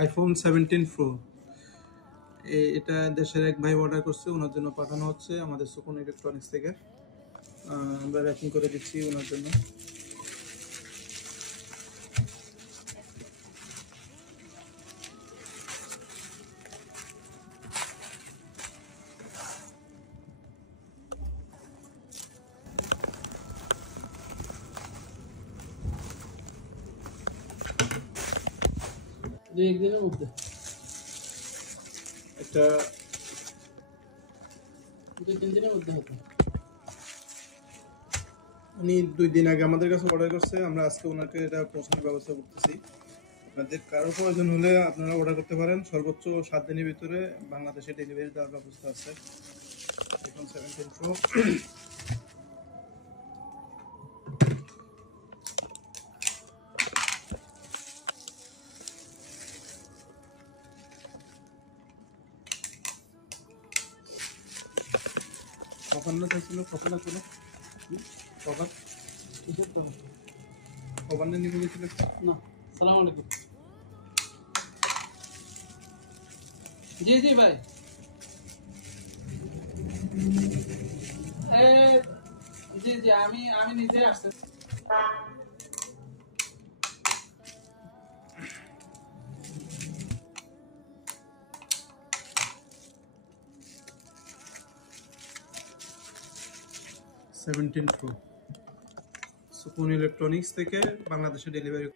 IPhone 17 pro. এটা দেশের এক ভাই অর্ডার করছে, ওনার জন্য পাঠানো হচ্ছে আমাদের সুকুন ইলেকট্রনিক্স থেকে। আমরা র্যাপিং করে দিচ্ছি ওনার জন্য। একদিনের মধ্যে একটা 2-3 দিনের মধ্যে হতো। উনি 2 দিন আগে আমাদের কাছে অর্ডার করছে, আমরা আজকে ওনাকে এটা পৌঁছানোর ব্যবস্থা করতেছি। আপনাদের কারো প্রয়োজন হলে আপনারা অর্ডার করতে পারেন, সর্বোচ্চ 7 দিনের ভিতরে বাংলাদেশে ডেলিভারি দেওয়ার ব্যবস্থা আছে। IPhone 17 pro. কখন না চাইছিল, কখন না ছিল, কখন কিসের তো কখন না নিয়ে গেছিল না। সালাম আলাইকুম। জি জি ভাই, জি জি আমি নিজে আসছি। সেভেন্টিন প্রো সুকুন ইলেকট্রনিক্স থেকে বাংলাদেশে ডেলিভারি।